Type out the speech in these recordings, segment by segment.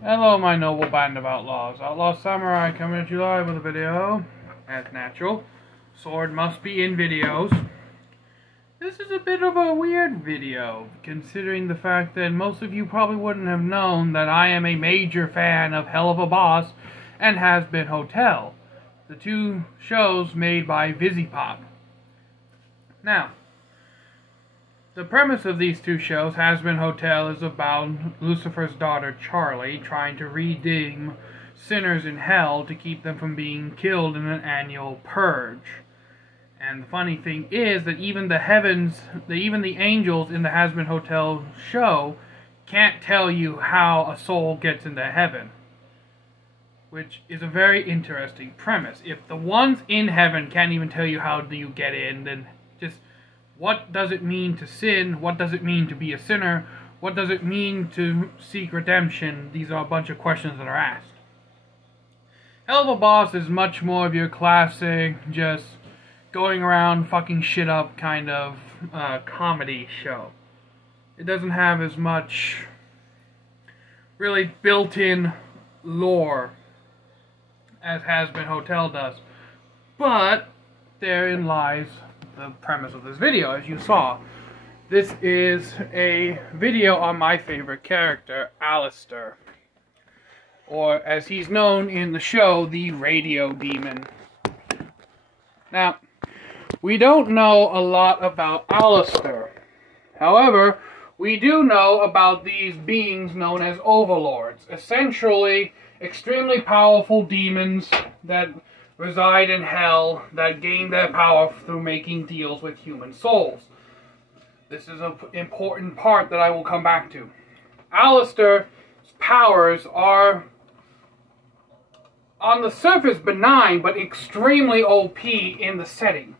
Hello, my noble band of outlaws. Outlaw Samurai coming at you live with a video. As natural. Sword must be in videos. This is a bit of a weird video, considering the fact that most of you probably wouldn't have known that I am a major fan of Hell of a Boss and Hazbin Hotel, the two shows made by VisiPop. Now, the premise of these two shows, Hazbin Hotel, is about Lucifer's daughter Charlie trying to redeem sinners in hell to keep them from being killed in an annual purge. And the funny thing is that even the angels in the Hazbin Hotel show can't tell you how a soul gets into heaven. Which is a very interesting premise. If the ones in heaven can't even tell you how do you get in, then just what does it mean to sin? What does it mean to be a sinner? What does it mean to seek redemption? These are a bunch of questions that are asked. Hell of a Boss is much more of your classic, just going around fucking shit up kind of comedy show. It doesn't have as much really built-in lore as Hazbin Hotel does. But therein lies the premise of this video, as you saw. This is a video on my favorite character, Alastor. Or, as he's known in the show, the Radio Demon. Now, we don't know a lot about Alastor. However, we do know about these beings known as overlords. Essentially, extremely powerful demons that reside in hell, that gain their power through making deals with human souls. This is an important part that I will come back to. Alastor's powers are, on the surface, benign, but extremely OP in the setting.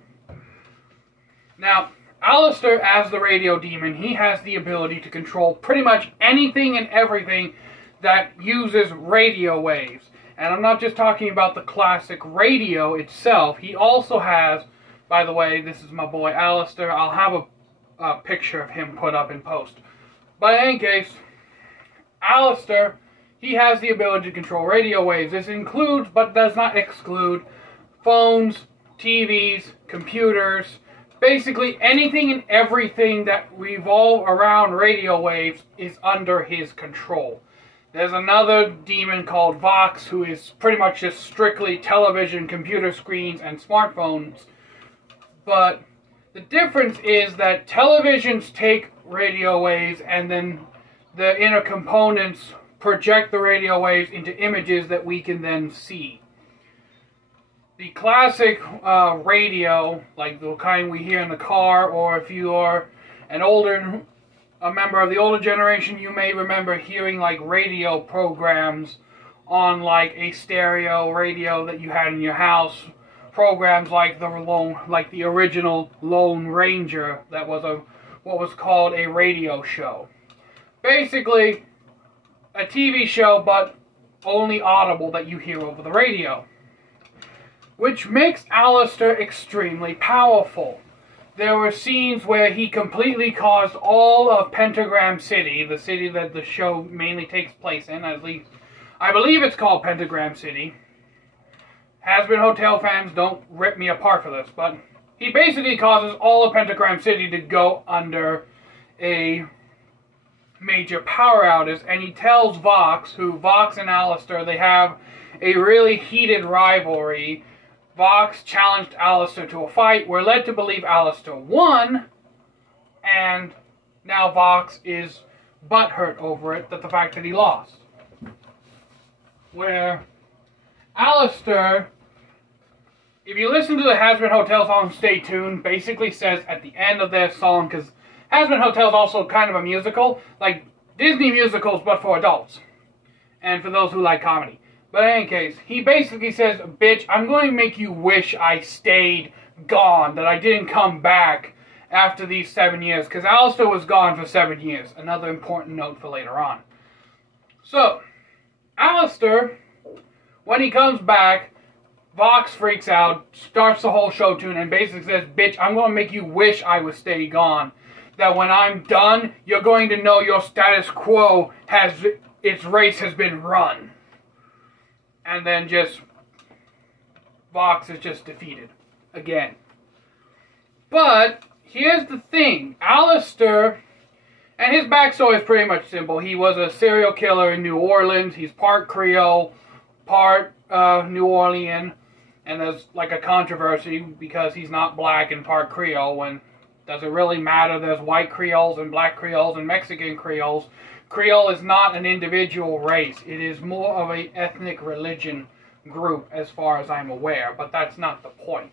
Now, Alastor, as the Radio Demon, he has the ability to control pretty much anything and everything that uses radio waves. And I'm not just talking about the classic radio itself. He also has, by the way, this is my boy Alastor. I'll have a picture of him put up in post. But in any case, Alastor, he has the ability to control radio waves. This includes, but does not exclude, phones, TVs, computers, basically anything and everything that revolve around radio waves is under his control. There's another demon called Vox, who is pretty much just strictly television, computer screens, and smartphones. But the difference is that televisions take radio waves and then the inner components project the radio waves into images that we can then see. The classic radio, like the kind we hear in the car, or if you are a member of the older generation, you may remember hearing like radio programs on like a stereo radio that you had in your house. Programs like the original Lone Ranger, that was what was called a radio show. Basically, a TV show, but only audible, that you hear over the radio. Which makes Alastor extremely powerful. There were scenes where he completely caused all of Pentagram City, the city that the show mainly takes place in, at least I believe it's called Pentagram City. Hazbin Hotel fans, don't rip me apart for this, but he basically causes all of Pentagram City to go under a major power outage, and he tells Vox and Alastor, they have a really heated rivalry. Vox challenged Alastor to a fight. We're led to believe Alastor won, and now Vox is butthurt over it, the fact that he lost. Where Alastor, if you listen to the Hazbin Hotel song Stay Tuned, basically says at the end of their song, because Hazbin Hotel is also kind of a musical, like Disney musicals but for adults, and for those who like comedy. But in any case, he basically says, bitch, I'm going to make you wish I stayed gone, that I didn't come back after these 7 years, because Alastor was gone for 7 years. Another important note for later on. So, Alastor, when he comes back, Vox freaks out, starts the whole show tune, and basically says, bitch, I'm going to make you wish I would stay gone. That when I'm done, you're going to know your status quo has its race has been run. And then just Vox is just defeated again. But here's the thing. Alastor, and his backstory is pretty much simple. He was a serial killer in New Orleans. He's part Creole, part New Orleans. And there's like a controversy because he's not black and part Creole. When does it really matter? There's white Creoles and black Creoles and Mexican Creoles. Creole is not an individual race. It is more of an ethnic religion group as far as I'm aware. But that's not the point.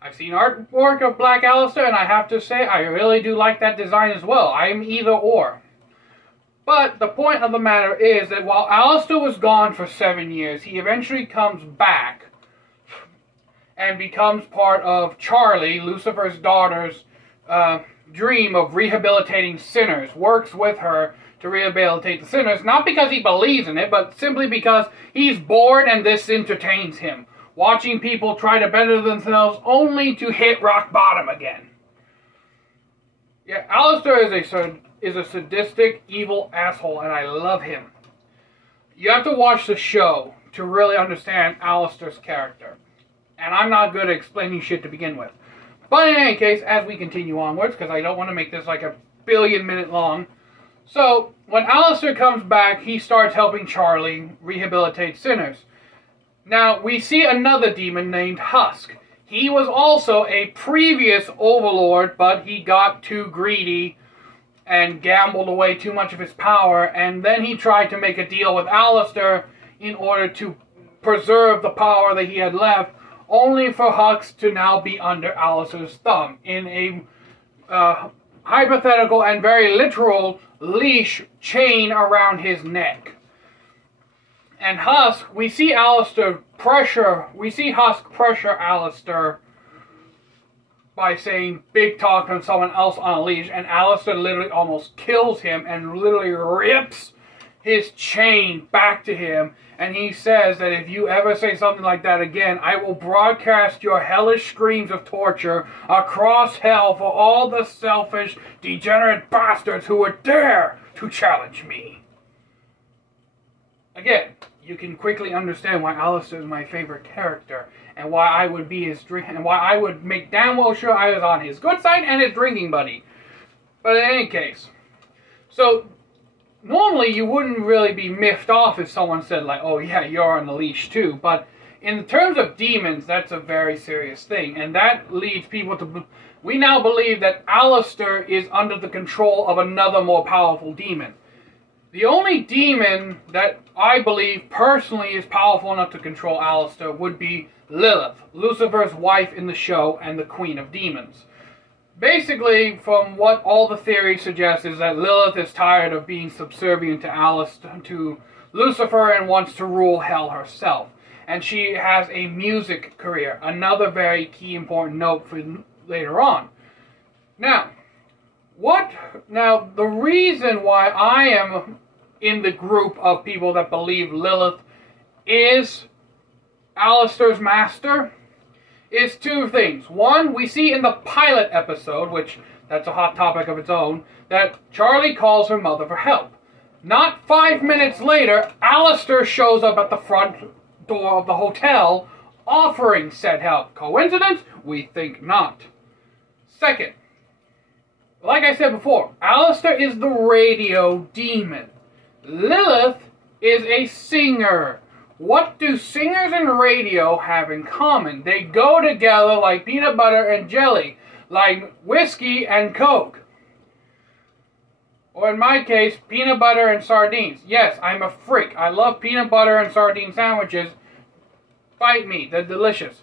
I've seen artwork of Black Alastor, and I have to say I really do like that design as well. I'm either or. But the point of the matter is that while Alastor was gone for 7 years, he eventually comes back and becomes part of Charlie, Lucifer's daughter's dream of rehabilitating sinners, works with her to rehabilitate the sinners, not because he believes in it, but simply because he's bored and this entertains him. Watching people try to better themselves only to hit rock bottom again. Yeah, Alastor is a sadistic, evil asshole, and I love him. You have to watch the show to really understand Alastor's character. And I'm not good at explaining shit to begin with. But in any case, as we continue onwards, because I don't want to make this like a billion-minute long. So, when Alastor comes back, he starts helping Charlie rehabilitate sinners. Now, we see another demon named Husk. He was also a previous overlord, but he got too greedy and gambled away too much of his power, and then he tried to make a deal with Alastor in order to preserve the power that he had left, only for Hux to now be under Alastor's thumb in a hypothetical and very literal leash chain around his neck. And Husk, we see Husk pressure Alastor by saying big talk on someone else on a leash, and Alastor literally almost kills him and literally rips his chain back to him, and he says that if you ever say something like that again, I will broadcast your hellish screams of torture across hell for all the selfish, degenerate bastards who would dare to challenge me. Again, you can quickly understand why Alastor is my favorite character, and why I would be his and why I would make damn well sure I was on his good side and his drinking buddy. But in any case, so normally you wouldn't really be miffed off if someone said like, "Oh yeah, you're on the leash too." But in terms of demons, that's a very serious thing, and that leads people to. We now believe that Alastor is under the control of another more powerful demon. The only demon that I believe personally is powerful enough to control Alastor would be Lilith, Lucifer's wife in the show and the queen of demons. Basically, from what all the theories suggest is that Lilith is tired of being subservient to Lucifer and wants to rule hell herself. And she has a music career, another very key important note for later on. Now, the reason why I am in the group of people that believe Lilith is Alastor's master is two things. One, we see in the pilot episode, which that's a hot topic of its own, that Charlie calls her mother for help. Not 5 minutes later, Alastor shows up at the front door of the hotel offering said help. Coincidence? We think not. Second, like I said before, Alastor is the radio demon. Lilith is a singer. What do singers and radio have in common? They go together like peanut butter and jelly, like whiskey and Coke. Or in my case, peanut butter and sardines. Yes, I'm a freak. I love peanut butter and sardine sandwiches. Fight me, they're delicious.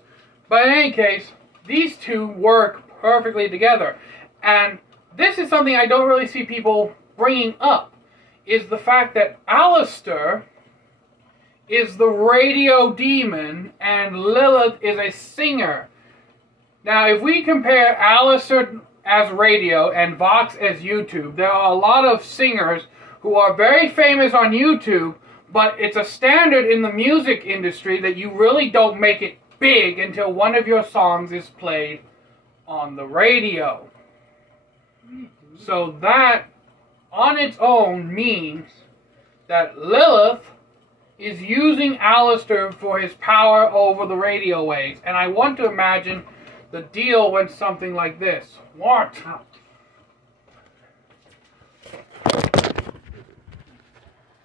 But in any case, these two work perfectly together. And this is something I don't really see people bringing up, is the fact that Alastor is the radio demon and Lilith is a singer. Now, if we compare Alastor as radio and Vox as YouTube, there are a lot of singers who are very famous on YouTube, but it's a standard in the music industry that you really don't make it big until one of your songs is played on the radio. So that, on its own, means that Lilith is using Alastor for his power over the radio waves. And I want to imagine the deal went something like this. What?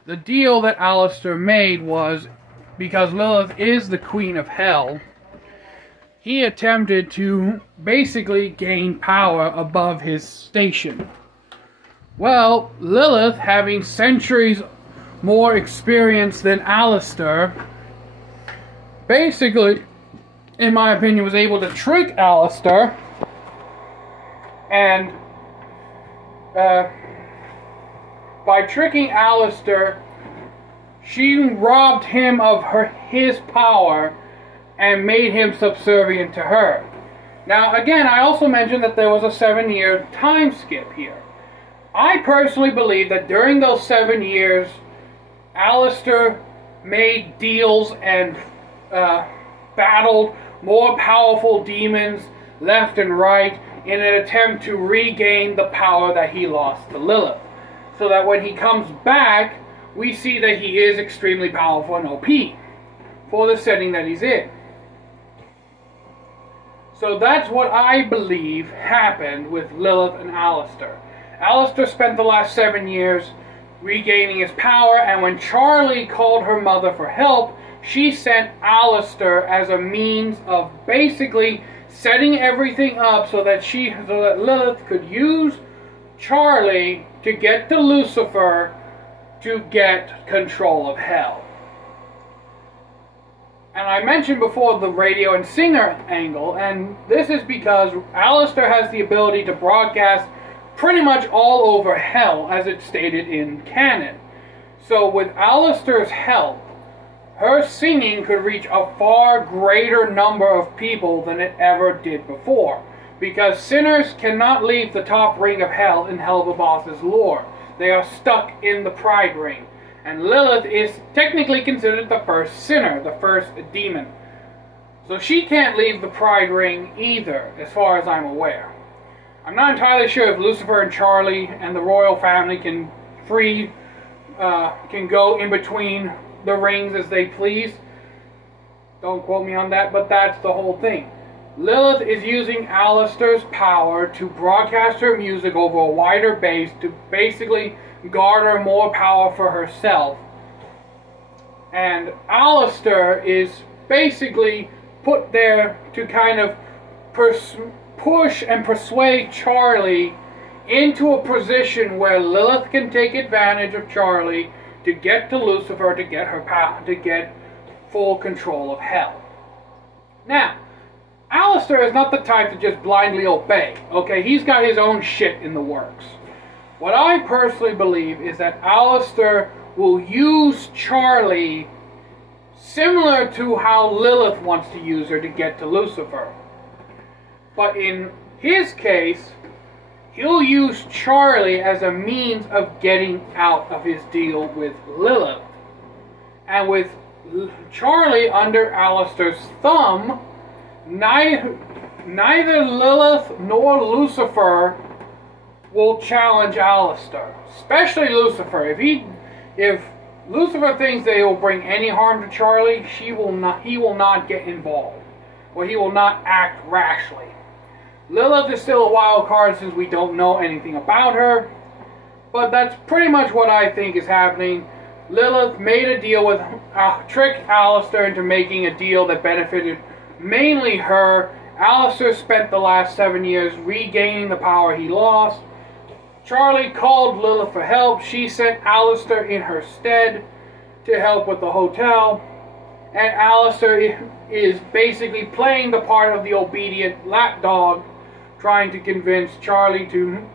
The deal that Alastor made was, because Lilith is the queen of hell, he attempted to basically gain power above his station. Well, Lilith, having centuries more experience than Alastor, basically, in my opinion, was able to trick Alastor, and by tricking Alastor, she robbed him of his power and made him subservient to her. Now, again, I also mentioned that there was a 7-year time skip here. I personally believe that during those 7 years, Alastor made deals and battled more powerful demons left and right in an attempt to regain the power that he lost to Lilith. So that when he comes back, we see that he is extremely powerful and OP for the setting that he's in. So that's what I believe happened with Lilith and Alastor. Alastor spent the last 7 years regaining his power, and when Charlie called her mother for help, she sent Alastor as a means of basically setting everything up so that Lilith could use Charlie to get to Lucifer to get control of hell. And I mentioned before the radio and singer angle, and this is because Alastor has the ability to broadcast pretty much all over hell, as it's stated in canon. So with Alastor's help, her singing could reach a far greater number of people than it ever did before, because sinners cannot leave the top ring of hell in Hel'Vavas's lore. They are stuck in the pride ring. And Lilith is technically considered the first sinner, the first demon. So she can't leave the pride ring either, as far as I'm aware. I'm not entirely sure if Lucifer and Charlie and the royal family can go in between the rings as they please. Don't quote me on that, but that's the whole thing. Lilith is using Alastor's power to broadcast her music over a wider base to basically garner more power for herself. And Alastor is basically put there to kind of push and persuade Charlie into a position where Lilith can take advantage of Charlie to get to Lucifer, to get her power, to get full control of hell. Now, Alastor is not the type to just blindly obey, okay? He's got his own shit in the works. What I personally believe is that Alastor will use Charlie similar to how Lilith wants to use her to get to Lucifer. But in his case, he'll use Charlie as a means of getting out of his deal with Lilith. And with Charlie under Alastor's thumb, neither Lilith nor Lucifer will challenge Alastor. Especially Lucifer. If Lucifer thinks they will bring any harm to Charlie, he will not get involved. Or he will not act rashly. Lilith is still a wild card since we don't know anything about her. But that's pretty much what I think is happening. Lilith made a deal with, tricked Alastor into making a deal that benefited mainly her. Alastor spent the last 7 years regaining the power he lost. Charlie called Lilith for help. She sent Alastor in her stead to help with the hotel. And Alastor is basically playing the part of the obedient lapdog, trying to convince Charlie to,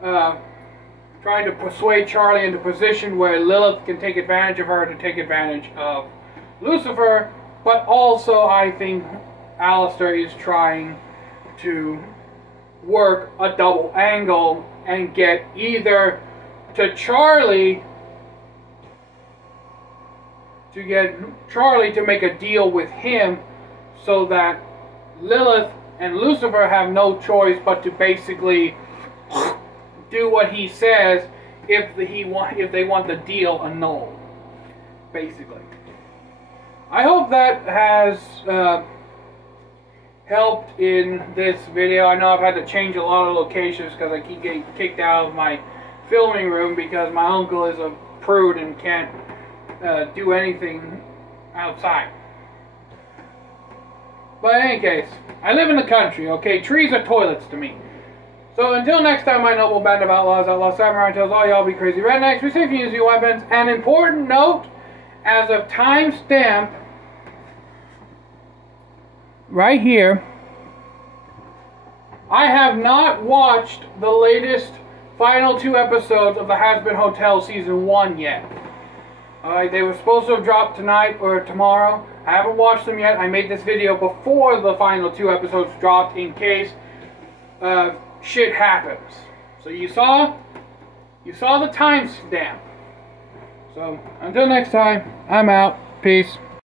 trying to persuade Charlie into a position where Lilith can take advantage of her to take advantage of Lucifer. But also, I think Alastor is trying to work a double angle and get either to Charlie to make a deal with him so that Lilith and Lucifer have no choice but to basically do what he says if they want the deal annulled, basically. I hope that has helped in this video. I know I've had to change a lot of locations because I keep getting kicked out of my filming room because my uncle is a prude and can't do anything outside. But in any case, I live in the country, okay? Trees are toilets to me. So until next time, my noble band of outlaw samurai tells all y'all be crazy rednecks, be safe, use your weapons. An important note, as of timestamp, right here, I have not watched the latest final 2 episodes of the Hazbin Hotel Season 1 yet. Alright, they were supposed to have dropped tonight or tomorrow. I haven't watched them yet. I made this video before the final 2 episodes dropped in case shit happens. So you saw the timestamp. So until next time, I'm out. Peace.